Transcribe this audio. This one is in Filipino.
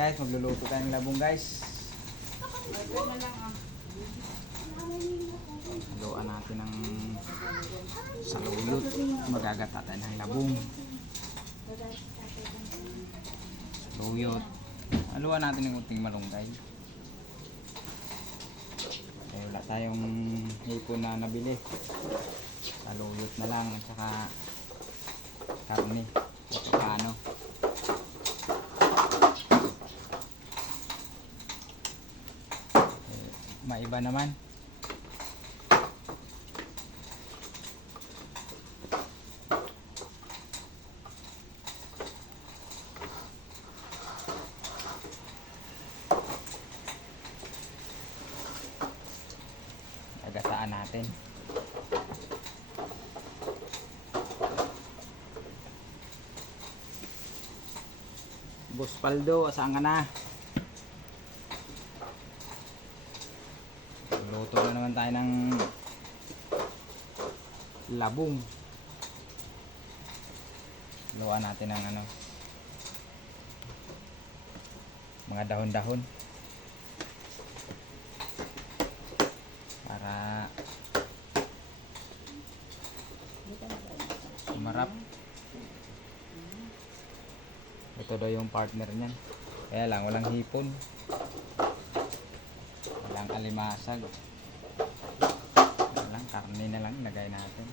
guys, magluluto tayo ng labong guys. Haluan natin ng saluyot. Magagata tayo ng labong. Saluyot. Haluan natin ng unting malunggay. Eh, wala tayong hipon na nabili. Saluyot na lang at saka karne. Ito paano. Maiba naman. Agataan natin. Boss Paldo, asaan ka na? Luto na naman tayo ng labong. Luwan natin ng ano, mga dahon-dahon para sumarap. Ito daw yung partner niyan. Kaya lang walang hipon. Walang alimasag. Walang karne na lang lagay natin.